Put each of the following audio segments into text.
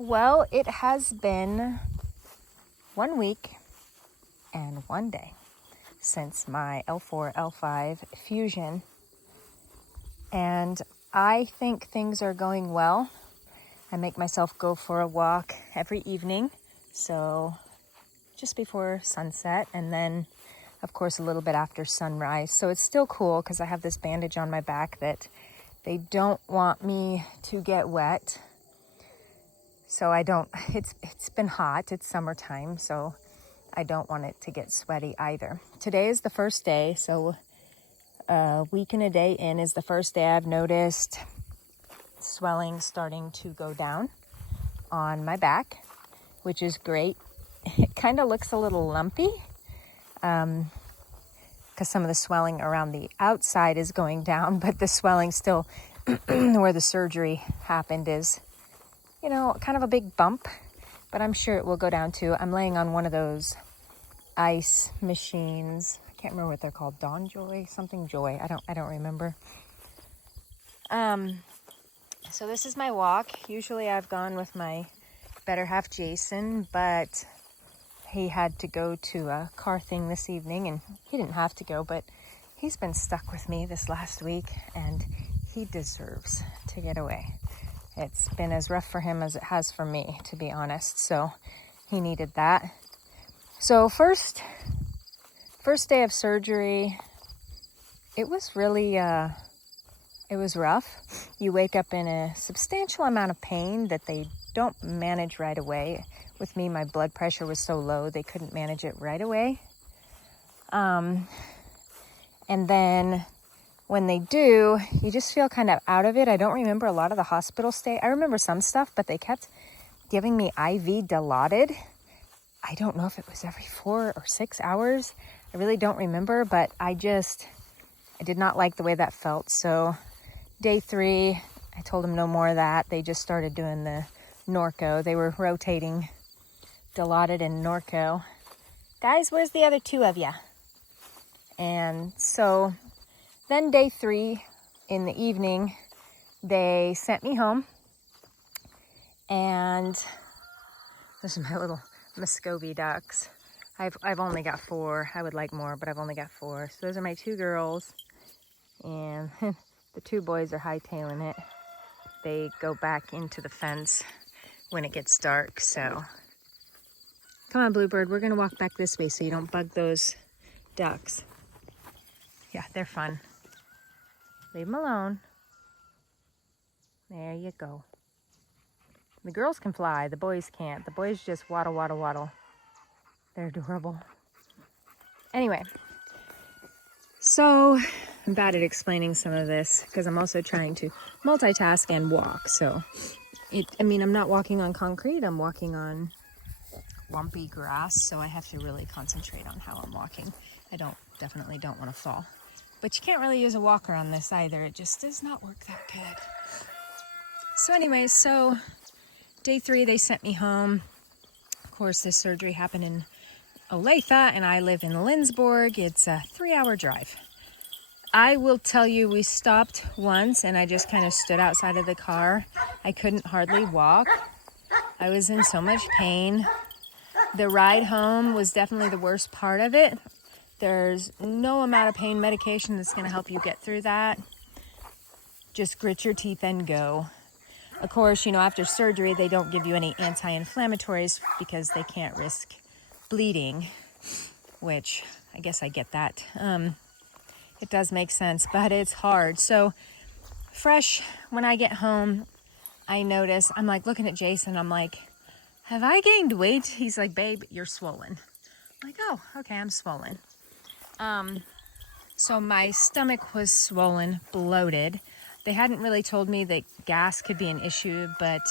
Well, it has been 1 week and 1 day since my L4, L5 fusion, and I think things are going well. I make myself go for a walk every evening, so just before sunset, and then of course a little bit after sunrise. So it's still cool because I have this bandage on my back that they don't want me to get wet. So it's been hot, it's summertime, so I don't want it to get sweaty either. Today is the first day, so a week and a day in is the first day I've noticed swelling starting to go down on my back, which is great. It kind of looks a little lumpy because some of the swelling around the outside is going down, but the swelling still where the surgery happened is, kind of a big bump, but I'm sure it will go down too. I'm laying on one of those ice machines. I can't remember what they're called. Dawn Joy, something Joy. I don't remember. So this is my walk. Usually I've gone with my better half, Jason, but he had to go to a car thing this evening, and he didn't have to go, but he's been stuck with me this last week, and he deserves to get away. It's been as rough for him as it has for me, to be honest. So he needed that. So first day of surgery, it was really, it was rough. You wake up in a substantial amount of pain that they don't manage right away. With me, my blood pressure was so low, they couldn't manage it right away. And then when they do, you just feel kind of out of it. I don't remember a lot of the hospital stay. I remember some stuff, but they kept giving me IV Dilaudid. I don't know if it was every 4 or 6 hours. I really don't remember, but I did not like the way that felt. So day 3, I told them no more of that. They just started doing the Norco. They were rotating Dilaudid and Norco. Guys, where's the other 2 of you? And so then day 3 in the evening, they sent me home, and those are my little Muscovy ducks. I've only got 4. I would like more, but I've only got 4. So those are my 2 girls, and the 2 boys are hightailing it. They go back into the fence when it gets dark. So come on, Bluebird, we're gonna walk back this way so you don't bug those ducks. Yeah, they're fun. Leave them alone. There you go. The girls can fly, the boys can't. The boys just waddle, waddle, waddle. They're adorable. Anyway, so I'm bad at explaining some of this because I'm also trying to multitask and walk. So, I'm not walking on concrete, I'm walking on lumpy grass, so I have to really concentrate on how I'm walking. I definitely don't want to fall. But you can't really use a walker on this either. It just does not work that good. So anyways, day 3, they sent me home. Of course, this surgery happened in Olathe, and I live in Lindsborg. It's a 3-hour drive. I will tell you, we stopped once, and I just kind of stood outside of the car. I couldn't hardly walk. I was in so much pain. The ride home was definitely the worst part of it. There's no amount of pain medication that's going to help you get through that. Just grit your teeth and go. Of course, after surgery, they don't give you any anti-inflammatories because they can't risk bleeding, which I guess I get that. It does make sense, but it's hard. So fresh, when I get home, I notice, I'm like looking at Jason, I'm like, have I gained weight? He's like, babe, you're swollen. I'm like, oh, okay, I'm swollen. So my stomach was swollen, bloated. They hadn't really told me that gas could be an issue, but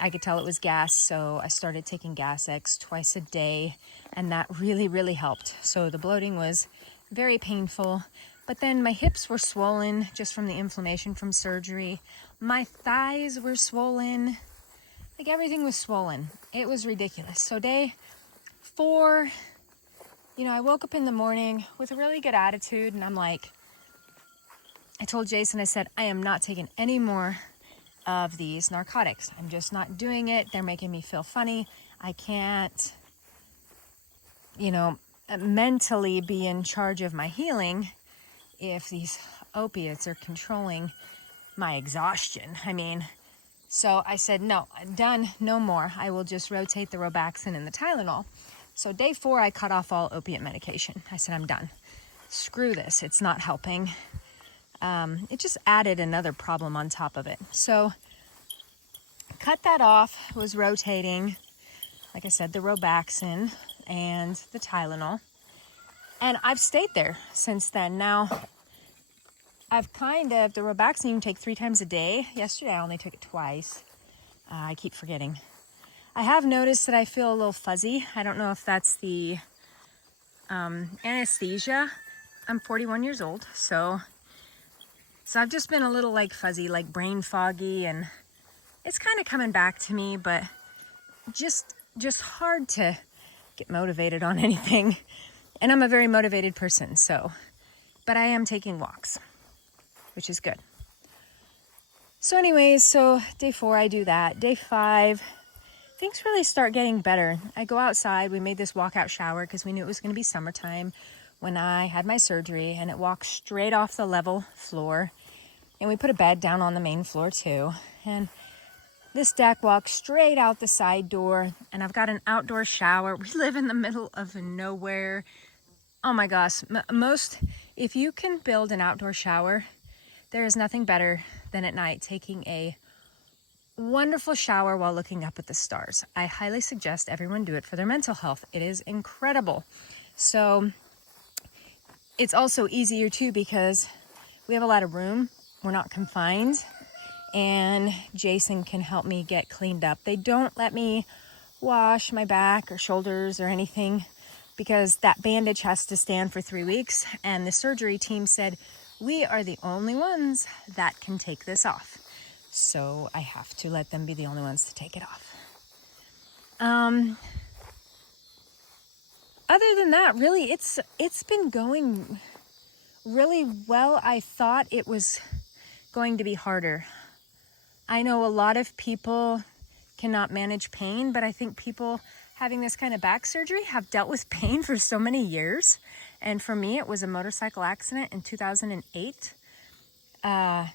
I could tell it was gas, so I started taking Gas X twice a day, and that really, really helped. So the bloating was very painful, but then my hips were swollen just from the inflammation from surgery. My thighs were swollen. Like, everything was swollen. It was ridiculous. So day 4, I woke up in the morning with a really good attitude, and I'm like, I told Jason, I said, I am not taking any more of these narcotics. I'm just not doing it. They're making me feel funny. I can't, mentally be in charge of my healing if these opiates are controlling my exhaustion. So I said, no, I'm done, no more. I will just rotate the Robaxin and the Tylenol. So day 4, I cut off all opiate medication. I said, I'm done. Screw this, it's not helping. It just added another problem on top of it. So cut that off, was rotating, like I said, the Robaxin and the Tylenol. And I've stayed there since then. Now, I've the Robaxin you can take 3 times a day. Yesterday, I only took it twice. I keep forgetting. I have noticed that I feel a little fuzzy. I don't know if that's the anesthesia. I'm 41 years old, so I've just been a little like fuzzy, like brain foggy, and it's kind of coming back to me, but just hard to get motivated on anything. And I'm a very motivated person, but I am taking walks, which is good. So anyways, day 4, I do that. Day 5, things really start getting better. I go outside. We made this walkout shower because we knew it was going to be summertime when I had my surgery, and it walks straight off the level floor. And we put a bed down on the main floor too. And this deck walks straight out the side door, and I've got an outdoor shower. We live in the middle of nowhere. Oh my gosh, if you can build an outdoor shower, there is nothing better than at night taking a wonderful shower while looking up at the stars. I highly suggest everyone do it for their mental health. It is incredible. So it's also easier too because we have a lot of room. We're not confined, and Jason can help me get cleaned up. They don't let me wash my back or shoulders or anything because that bandage has to stand for 3 weeks, and the surgery team said, we are the only ones that can take this off. So I have to let them be the only ones to take it off. Other than that, really, it's been going really well. I thought it was going to be harder. I know a lot of people cannot manage pain, but I think people having this kind of back surgery have dealt with pain for so many years. And for me, it was a motorcycle accident in 2008. That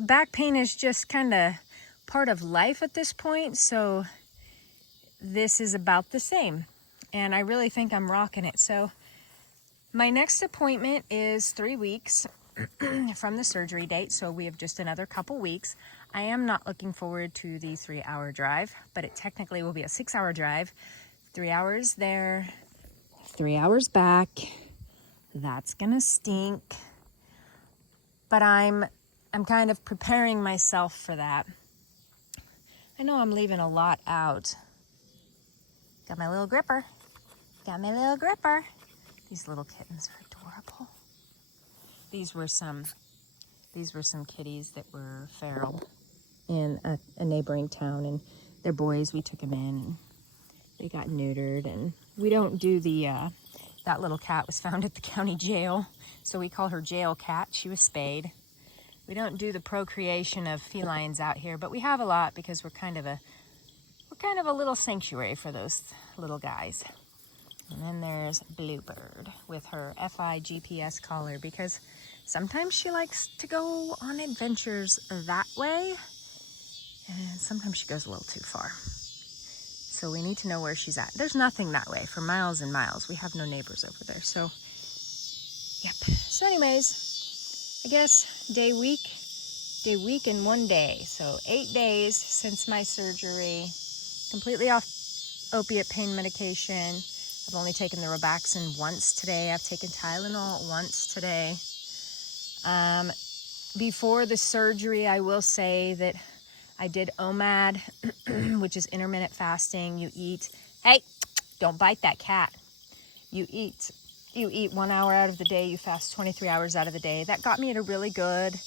back pain is just kind of part of life at this point. So this is about the same. And I really think I'm rocking it. So my next appointment is 3 weeks from the surgery date. So we have just another couple weeks. I am not looking forward to the 3-hour drive, but it technically will be a 6-hour drive. 3 hours there, 3 hours back. That's gonna stink. But I'm kind of preparing myself for that. I know I'm leaving a lot out. Got my little gripper. These little kittens are adorable. These were some kitties that were feral in a neighboring town, and they're boys. We took them in, and they got neutered. And we don't do that little cat was found at the county jail, so we call her Jail Cat. She was spayed. We don't do the procreation of felines out here, but we have a lot because we're kind of a little sanctuary for those little guys. And then there's Bluebird with her FI GPS collar because sometimes she likes to go on adventures that way, and sometimes she goes a little too far. So we need to know where she's at. There's nothing that way for miles and miles. We have no neighbors over there. So, yep. So anyways, I guess day week and 1 day. So 8 days since my surgery, completely off opiate pain medication. I've only taken the Robaxin once today. I've taken Tylenol once today. Before the surgery, I will say that I did OMAD, which is intermittent fasting. You eat, hey, don't bite that cat. You eat 1 hour out of the day, you fast 23 hours out of the day. That got me at a really good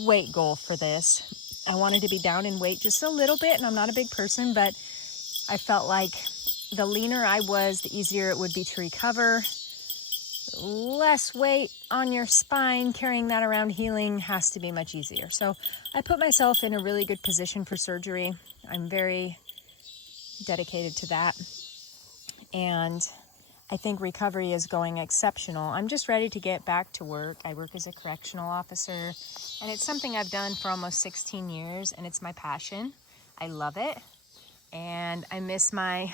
weight goal for this. I wanted to be down in weight just a little bit, and I'm not a big person, but I felt like the leaner I was, the easier it would be to recover. less weight on your spine, carrying that around, healing has to be much easier. So I put myself in a really good position for surgery. I'm very dedicated to that. And I think recovery is going exceptional. I'm just ready to get back to work. I work as a correctional officer, and it's something I've done for almost 16 years, and it's my passion. I love it. And I miss my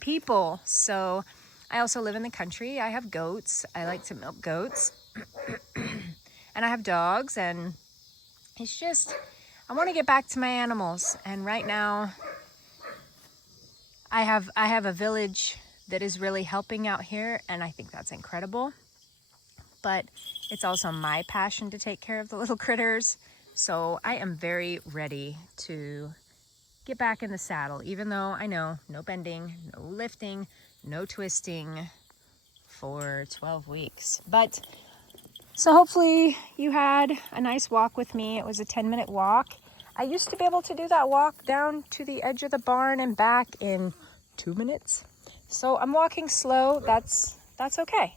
people. So I also live in the country. I have goats. I like to milk goats. And I have dogs, and it's just, I want to get back to my animals. And right now I have a village that is really helping out here, and I think that's incredible. But it's also my passion to take care of the little critters. So I am very ready to get back in the saddle, even though I know no bending, no lifting, no twisting for 12 weeks. But so hopefully you had a nice walk with me. It was a 10-minute walk. I used to be able to do that walk down to the edge of the barn and back in 2 minutes. So I'm walking slow. That's okay.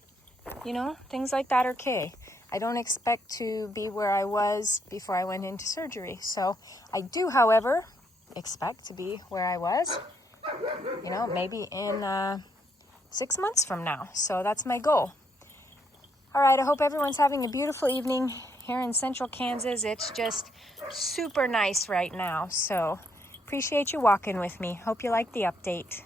You know, things like that are okay. I don't expect to be where I was before I went into surgery. So I do, however, expect to be where I was, you know, maybe in 6 months from now. So that's my goal. All right, I hope everyone's having a beautiful evening here in central Kansas. It's just super nice right now. So appreciate you walking with me. Hope you like the update.